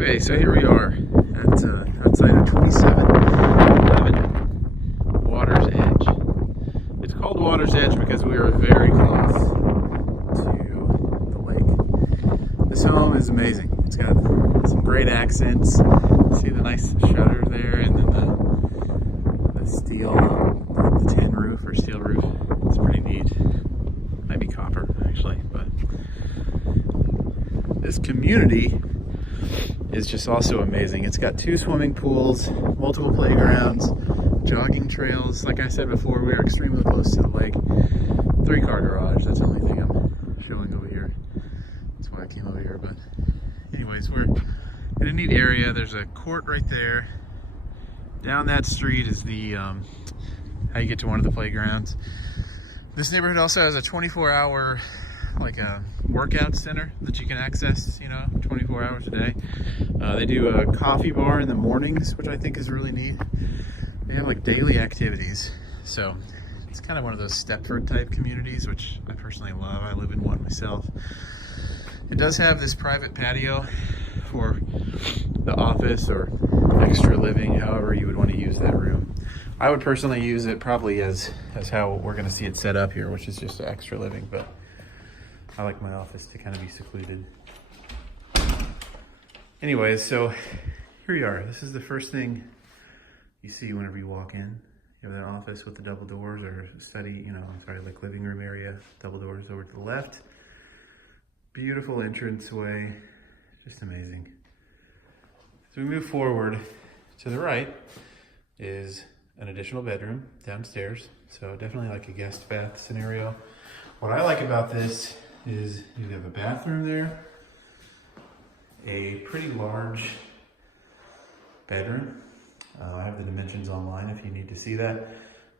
Okay, so here we are at outside of 2711 Water's Edge. It's called Water's Edge because we are very close to the lake. This home is amazing. It's got some great accents. See the nice shutters there, and then the steel, the tin roof or steel roof. It's pretty neat. Might be copper actually, but this community is just also amazing. It's got 2 swimming pools, multiple playgrounds, jogging trails. Like I said before, we are extremely close to the lake. 3-car garage, that's the only thing I'm showing over here. That's why I came over here, but anyways, we're in a neat area. There's a court right there. Down that street is the, how you get to one of the playgrounds. This neighborhood also has a 24-hour like a workout center that you can access, 24 hours a day. They do a coffee bar in the mornings, which I think is really neat. They have like daily activities. So it's kind of one of those Stepford type communities, which I personally love. I live in one myself. It does have this private patio for the office or extra living, however you would want to use that room. I would personally use it probably as how we're going to see it set up here, which is just extra living, but I like my office to kind of be secluded. Anyways, so here you are. This is the first thing you see whenever you walk in. You have that office with the double doors, or study, like living room area, double doors over to the left. Beautiful entranceway, just amazing. So we move forward to the right is an additional bedroom downstairs. So definitely like a guest bath scenario. What I like about this is you have a bathroom there, a pretty large bedroom. I have the dimensions online if you need to see that.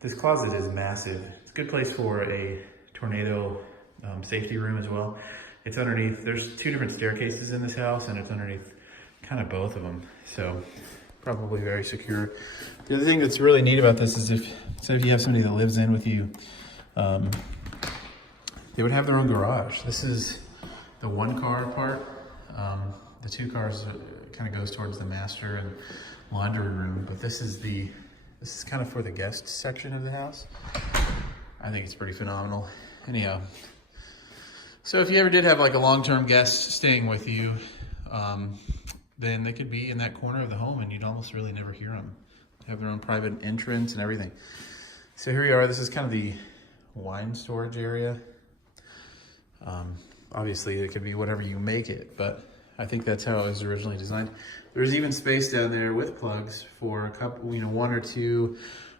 This closet is massive. It's a good place for a tornado safety room as well. It's underneath, there's 2 different staircases in this house, and it's underneath kind of both of them. So probably very secure. The other thing that's really neat about this is if you have somebody that lives in with you, they would have their own garage. This is the 1-car part. The 2 cars kind of goes towards the master and laundry room, but this is kind of for the guest section of the house. I think it's pretty phenomenal. Anyhow, so if you ever did have like a long-term guest staying with you, then they could be in that corner of the home and you'd almost really never hear them. They have their own private entrance and everything. So here we are. This is kind of the wine storage area. Obviously it could be whatever you make it, but I think that's how it was originally designed. There's even space down there with plugs for a couple, 1 or 2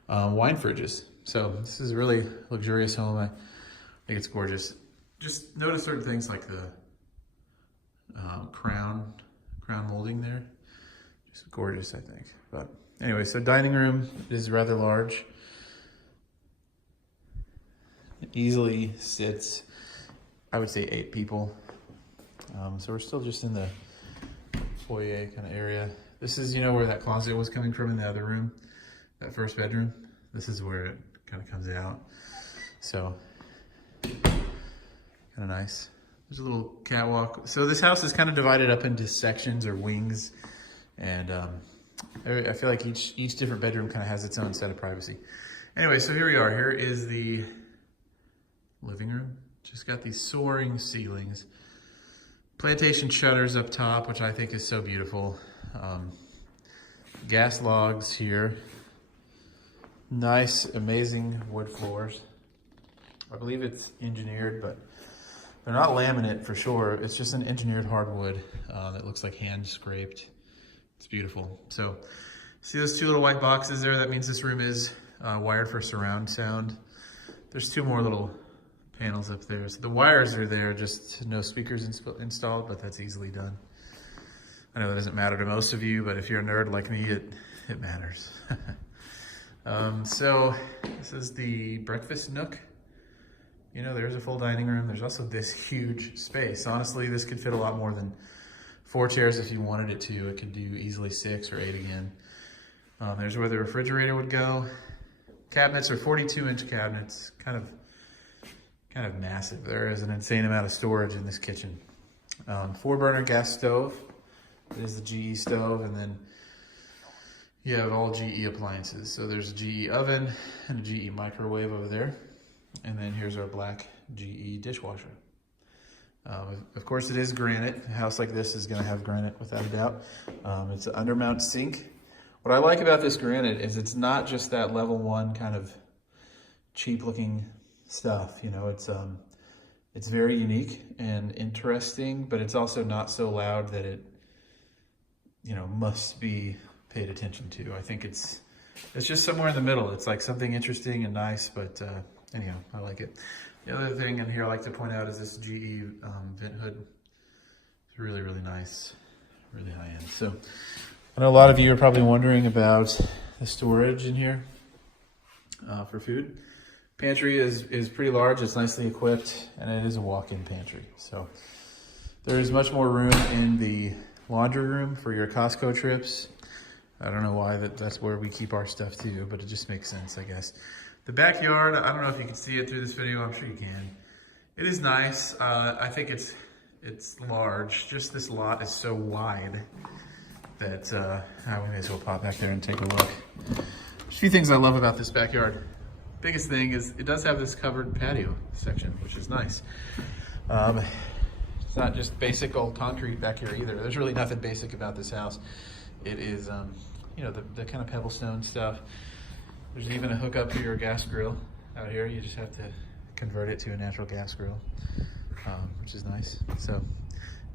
wine fridges. So this is a really luxurious home. I think it's gorgeous. Just notice certain things like the crown molding there. Just gorgeous, I think. But anyway, so dining room is rather large. It easily sits, I would say 8 people. So we're still just in the foyer kind of area. This is, where that closet was coming from in the other room, that first bedroom. This is where it kind of comes out. So kind of nice. There's a little catwalk. So this house is kind of divided up into sections or wings. And I feel like each different bedroom kind of has its own set of privacy. Anyway, so here we are. Here is the living room. Just got these soaring ceilings. Plantation shutters up top, which I think is so beautiful. Gas logs here. Nice, amazing wood floors. I believe it's engineered, but they're not laminate for sure. It's just an engineered hardwood that looks like hand scraped. It's beautiful. So see those 2 little white boxes there? That means this room is wired for surround sound. There's 2 more little panels up there. So the wires are there, just no speakers installed, but that's easily done. I know that doesn't matter to most of you, but if you're a nerd like me, it matters. So this is the breakfast nook. There's a full dining room. There's also this huge space. Honestly, this could fit a lot more than 4 chairs if you wanted it to. It could do easily 6 or 8 again. There's where the refrigerator would go. Cabinets are 42-inch cabinets, kind of massive. There is an insane amount of storage in this kitchen. 4-burner gas stove. It is the GE stove, and then you have all GE appliances. So there's a GE oven and a GE microwave over there. And then here's our black GE dishwasher. Of course it is granite. A house like this is gonna have granite without a doubt. It's an undermount sink. What I like about this granite is it's not just that level 1 kind of cheap looking stuff. You know, it's very unique and interesting, but it's also not so loud that it, you know, must be paid attention to. I think it's just somewhere in the middle. It's like something interesting and nice, but anyhow, I like it. The other thing in here I like to point out is this GE vent hood. It's really, really nice, really high end. So I know a lot of you are probably wondering about the storage in here for food. Pantry is pretty large. It's nicely equipped, and it is a walk-in pantry. So there is much more room in the laundry room for your Costco trips. I don't know why that's where we keep our stuff too, but it just makes sense, I guess. The backyard, I don't know if you can see it through this video. I'm sure you can. It is nice. I think it's large. Just this lot is so wide that we may as well pop back there and take a look. There's a few things I love about this backyard. Biggest thing is it does have this covered patio section, which is nice. It's not just basic old concrete back here either. There's really nothing basic about this house. It is, you know, the kind of pebblestone stuff. There's even a hookup for your gas grill out here. You just have to convert it to a natural gas grill, which is nice. So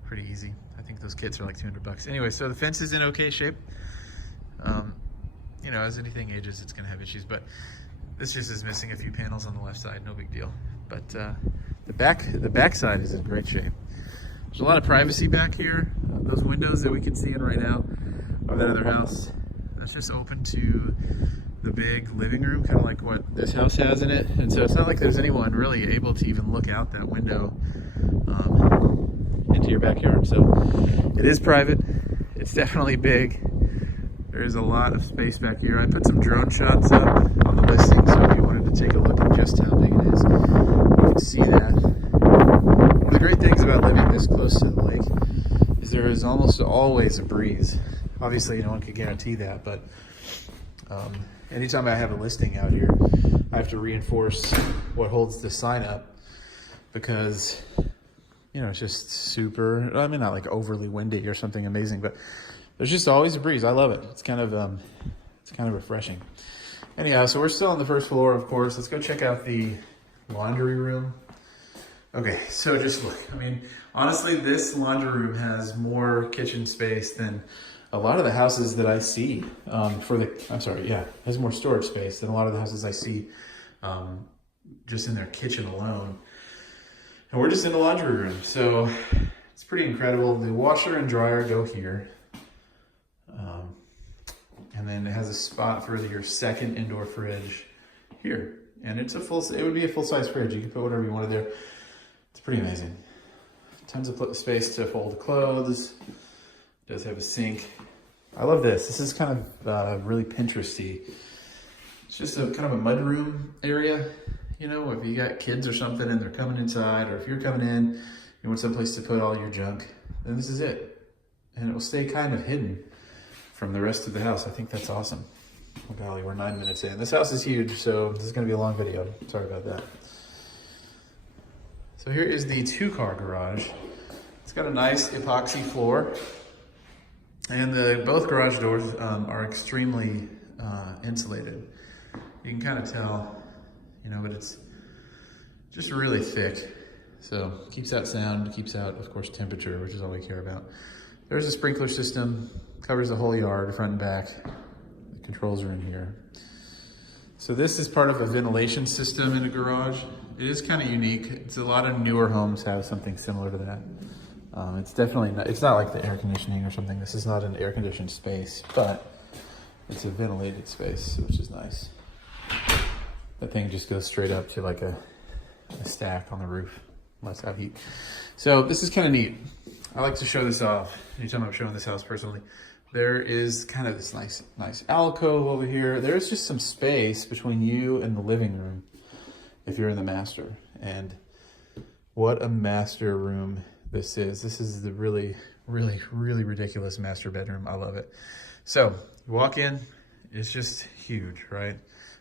pretty easy. I think those kits are like 200 bucks. Anyway, so the fence is in okay shape. You know, as anything ages, it's gonna have issues, but this just is missing a few panels on the left side, no big deal. But the back side is in great shape. There's a lot of privacy back here. Those windows that we can see in right now of that other house, that's just open to the big living room, kind of like what this house has in it. And so it's not like there's anyone really able to even look out that window into your backyard. So it is private. It's definitely big. There is a lot of space back here. I put some drone shots up on the listing, so if you wanted to take a look at just how big it is, you can see that. One of the great things about living this close to the lake is there is almost always a breeze. Obviously, no one could guarantee that, but anytime I have a listing out here, I have to reinforce what holds the sign up because, you know, it's just super, I mean, not like overly windy or something amazing, but there's just always a breeze. I love it. It's kind of refreshing. Anyhow, so we're still on the first floor, of course. Let's go check out the laundry room. Okay, so just look. I mean, honestly, this laundry room has more kitchen space than a lot of the houses that I see has more storage space than a lot of the houses I see just in their kitchen alone. And we're just in the laundry room, so it's pretty incredible. The washer and dryer go here. And then it has a spot for your second indoor fridge here. And it's it would be a full-size fridge. You can put whatever you wanted there. It's pretty amazing. Tons of space to fold clothes. It does have a sink. I love this. This is kind of really Pinteresty. It's just a kind of a mudroom area. You know, if you got kids or something and they're coming inside, or if you're coming in, you want someplace to put all your junk, then this is it. And it will stay kind of hidden from the rest of the house. I think that's awesome. Oh golly, we're 9 minutes in. This house is huge, so this is gonna be a long video. Sorry about that. So here is the 2-car garage. It's got a nice epoxy floor, and both garage doors are extremely insulated. You can kind of tell, you know, but it's just really thick. So keeps out sound, keeps out, of course, temperature, which is all we care about. There's a sprinkler system, covers the whole yard, front and back. The controls are in here. So this is part of a ventilation system in a garage. It is kind of unique. It's a lot of newer homes have something similar to that. It's definitely not, it's not like the air conditioning or something. This is not an air conditioned space, but it's a ventilated space, which is nice. That thing just goes straight up to like a stack on the roof. Lets out heat. So this is kind of neat. I like to show this off anytime I'm showing this house personally. There is kind of this nice alcove over here. There's just some space between you and the living room if you're in the master. And what a master room this is. This is the really, Really, really ridiculous master bedroom. I love it. So you walk in, it's just huge, right?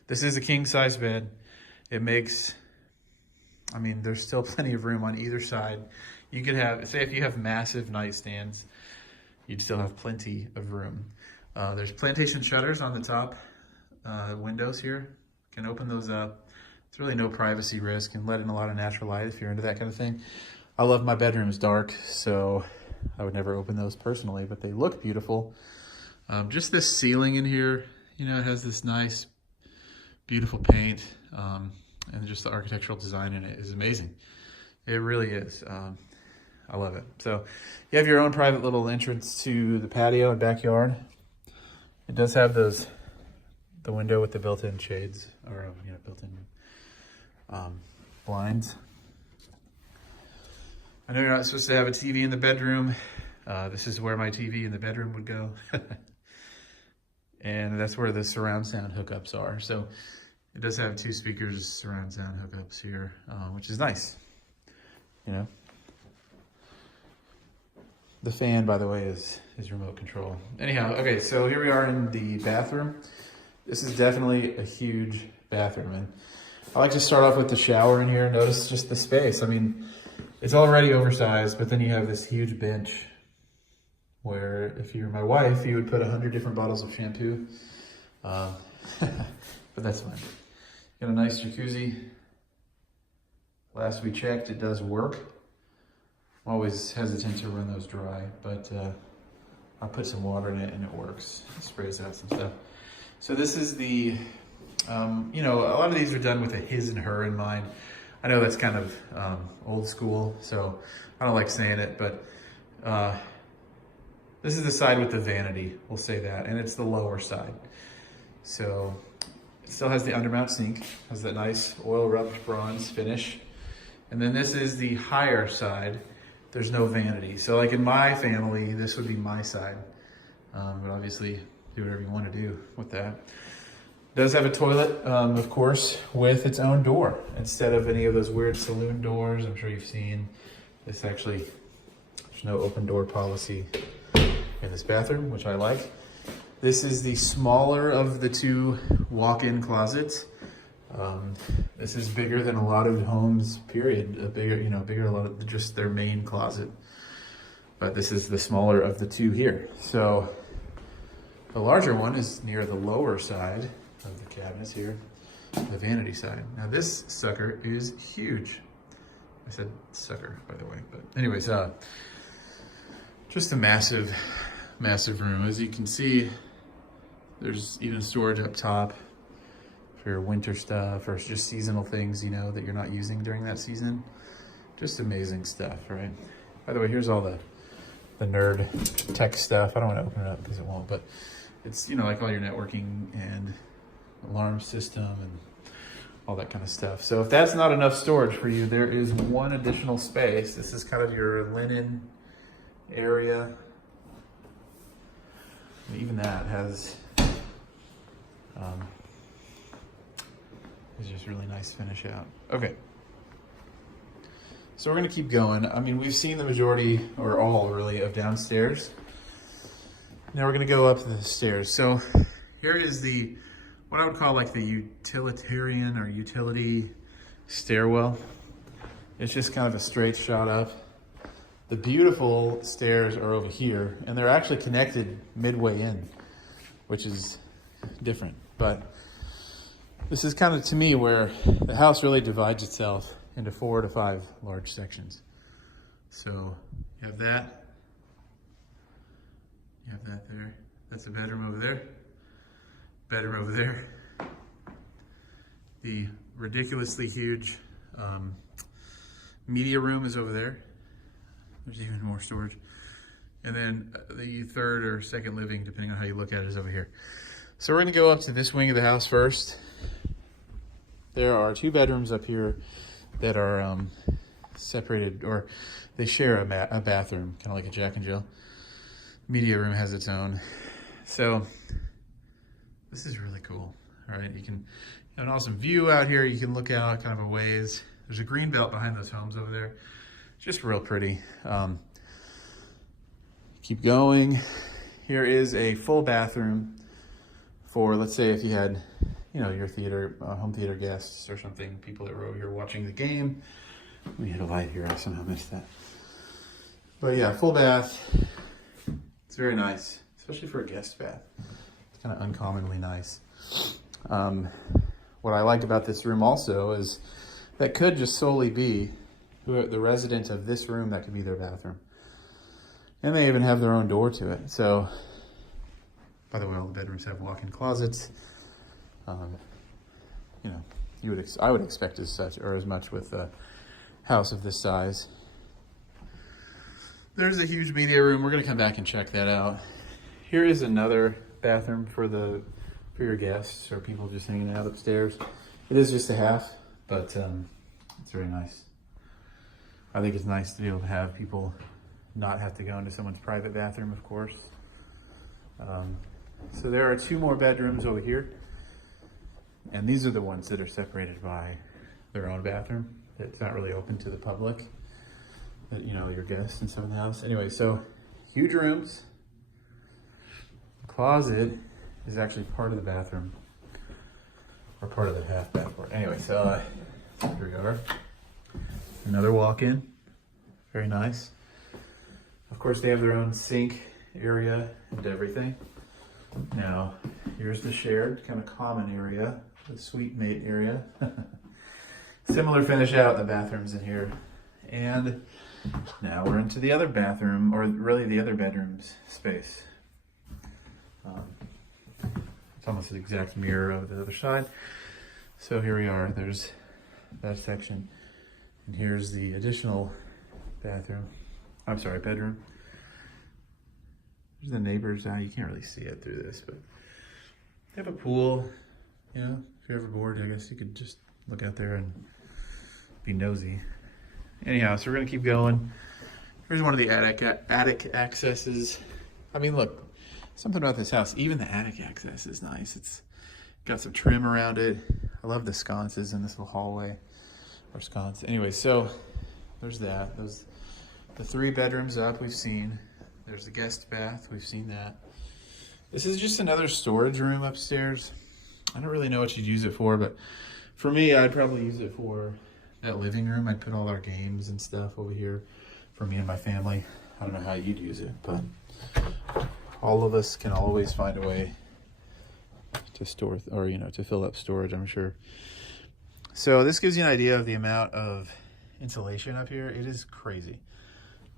This is a king size bed. It makes, I mean, there's still plenty of room on either side. You could have, say if you have massive nightstands, you'd still have plenty of room. There's plantation shutters on the top windows here. Can open those up. It's really no privacy risk and let in a lot of natural light if you're into that kind of thing. I love my bedrooms dark, so I would never open those personally, but they look beautiful. Just this ceiling in here, you know, it has this nice, beautiful paint, and just the architectural design in it is amazing. It really is. I love it. So you have your own private little entrance to the patio and backyard. It does have the window with the built-in shades, or you know, built-in blinds. I know you're not supposed to have a TV in the bedroom. This is where my TV in the bedroom would go. And that's where the surround sound hookups are. So it does have 2 speakers, surround sound hookups here, which is nice, you know. The fan, by the way, is remote control. Anyhow, okay, so here we are in the bathroom. This is definitely a huge bathroom. And I like to start off with the shower in here. Notice just the space. I mean, it's already oversized, but then you have this huge bench where if you're my wife, you would put 100 different bottles of shampoo. But that's fine. Got a nice jacuzzi. Last we checked, it does work. I'm always hesitant to run those dry, but I'll put some water in it and it works. It sprays out some stuff. So this is the, you know, a lot of these are done with a his and her in mind. I know that's kind of old school, so I don't like saying it, but this is the side with the vanity, we'll say that, and it's the lower side. So it still has the undermount sink, has that nice oil rubbed bronze finish. And then this is the higher side. There's no vanity. So like in my family, this would be my side. But obviously do whatever you want to do with that. It does have a toilet, of course, with its own door instead of any of those weird saloon doors I'm sure you've seen. This actually, there's no open door policy in this bathroom, which I like. This is the smaller of the 2 walk-in closets. This is bigger than a lot of homes, period. Bigger than a lot of just their main closet. But this is the smaller of the 2 here. So the larger one is near the lower side of the cabinets here, the vanity side. Now this sucker is huge. I said sucker, by the way, but anyways, just a massive, massive room. As you can see, there's even storage up top for your winter stuff or just seasonal things, you know, that you're not using during that season. Just amazing stuff, right? By the way, here's all the nerd tech stuff. I don't want to open it up because it won't, but it's, you know, like all your networking and alarm system and all that kind of stuff. So if that's not enough storage for you, there is one additional space. This is kind of your linen area. And even that has is just really nice finish out. Okay. So we're gonna keep going. I mean, we've seen the majority, or all really, of downstairs. Now we're gonna go up the stairs. So here is the, what I would call like the utilitarian or utility stairwell. It's just kind of a straight shot up. The beautiful stairs are over here, and they're actually connected midway in, which is different. But this is kind of, to me, where the house really divides itself into 4 to 5 large sections. So you have that. You have that there. That's a bedroom over there. Bedroom over there. The ridiculously huge media room is over there. There's even more storage. And then the 3rd or 2nd living, depending on how you look at it, is over here. So we're gonna go up to this wing of the house first. There are 2 bedrooms up here that are separated, or they share a bathroom, kind of like a Jack and Jill. Media room has its own. So this is really cool. All right, you can have an awesome view out here. You can look out kind of a ways. There's a green belt behind those homes over there. Just real pretty. Keep going. Here is a full bathroom for, let's say, if you had, you know, your theater, home theater guests or something, people that were over here watching the game. Let me hit a light here. I somehow missed that. But yeah, full bath. It's very nice, especially for a guest bath. It's kind of uncommonly nice. What I like about this room also is that could just solely be the resident of this room. That could be their bathroom. And they even have their own door to it. So, by the way, all the bedrooms have walk-in closets. You know, I would expect as such, or as much with a house of this size. There's a huge media room. We're gonna come back and check that out. Here is another bathroom for your guests or people just hanging out upstairs. It is just a half, but it's very nice. I think it's nice to be able to have people not have to go into someone's private bathroom, of course. So there are 2 more bedrooms over here. And these are the ones that are separated by their own bathroom. It's not really open to the public, that, you know, your guests and stuff in the house. Anyway, so huge rooms. Closet is actually part of the bathroom, or part of the half bathroom. Anyway, so here we are. Another walk-in, very nice. Of course, they have their own sink area and everything. Now, here's the shared, kind of common area, the suite mate area. Similar finish out in the bathrooms in here. And now we're into the other bathroom, or really the other bedroom's space. It's almost an exact mirror of the other side. So here we are, there's that section. And here's the additional bedroom. There's the neighbors. You can't really see it through this, but they have a pool. You know, if you're ever bored, I guess you could just look out there and be nosy. Anyhow, so we're gonna keep going. Here's one of the attic accesses. I mean, look, something about this house, even the attic access is nice. It's got some trim around it. I love the sconces in this little hallway, or sconce. Anyway, so there's that. The 3 bedrooms up we've seen. There's the guest bath, we've seen that. This is just another storage room upstairs. I don't really know what you'd use it for, but for me, I'd probably use it for that living room. I'd put all our games and stuff over here for me and my family. I don't know how you'd use it, but all of us can always find a way to store, or, you know, to fill up storage, I'm sure. So this gives you an idea of the amount of insulation up here. It is crazy.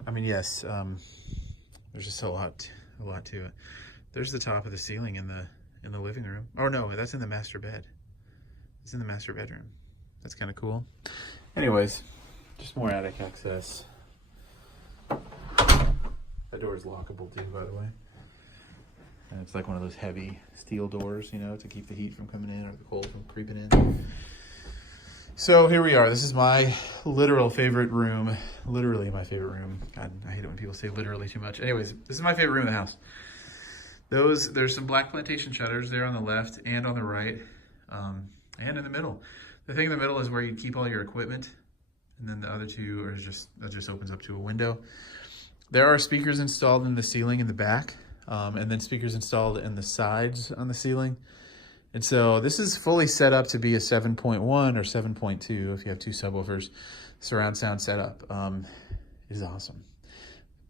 I mean, yes, there's just a lot to it. There's the top of the ceiling in the living room. Oh no, that's in the master bed. It's in the master bedroom. That's kind of cool. Anyways, just more attic access. That door is lockable too, by the way. And it's like one of those heavy steel doors, you know, to keep the heat from coming in or the cold from creeping in. So here we are. This is my literal favorite room. Literally my favorite room. God, I hate it when people say literally too much. Anyways, this is my favorite room in the house. There's some black plantation shutters there on the left and on the right, and in the middle. The thing in the middle is where you keep all your equipment, and then the other 2 are that just opens up to a window. There are speakers installed in the ceiling in the back, and then speakers installed in the sides on the ceiling. And so this is fully set up to be a 7.1 or 7.2 if you have 2 subwoofers surround sound setup. It is awesome.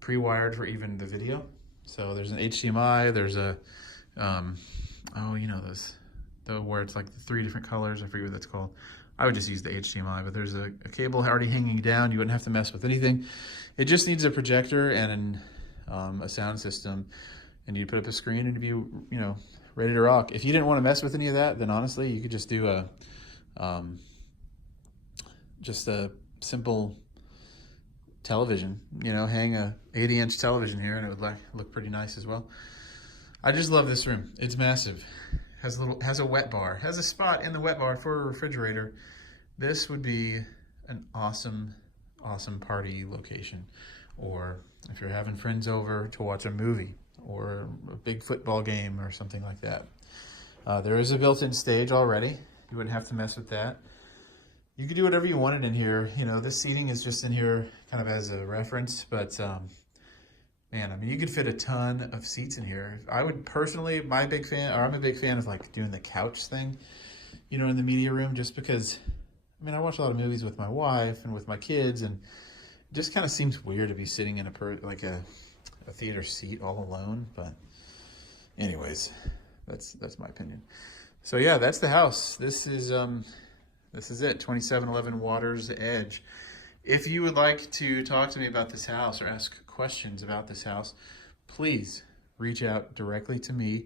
Pre-wired for even the video. So there's an HDMI, there's a, you know, where it's like the 3 different colors, I forget what that's called. I would just use the HDMI, but there's a cable already hanging down. You wouldn't have to mess with anything. It just needs a projector and a sound system, and you put up a screen and it'd be, you know, ready to rock. If you didn't want to mess with any of that, then honestly, you could just do a simple television, you know, hang a 80-inch television here and it would look pretty nice as well. I just love this room. It's massive. Has a wet bar, has a spot in the wet bar for a refrigerator. This would be an awesome party location, or if you're having friends over to watch a movie or a big football game or something like that. There is a built-in stage already. You wouldn't have to mess with that. You could do whatever you wanted in here. You know, this seating is just in here kind of as a reference, but Man, I mean, you could fit a ton of seats in here. I would personally, I'm a big fan of like doing the couch thing, you know, in the media room, just because, I mean, I watch a lot of movies with my wife and with my kids, and it just kind of seems weird to be sitting in a theater seat all alone. But anyways, that's my opinion. So yeah, that's the house. This is it, 2711 Waters Edge. If you would like to talk to me about this house or ask questions about this house, please reach out directly to me.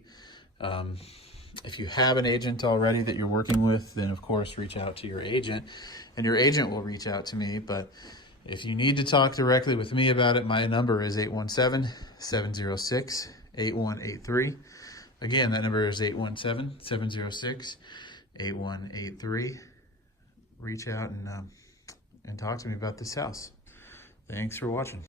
If you have an agent already that you're working with, then of course reach out to your agent, and your agent will reach out to me. But if you need to talk directly with me about it, my number is 817-706-8183. Again, that number is 817-706-8183. Reach out and talk to me about this house. Thanks for watching.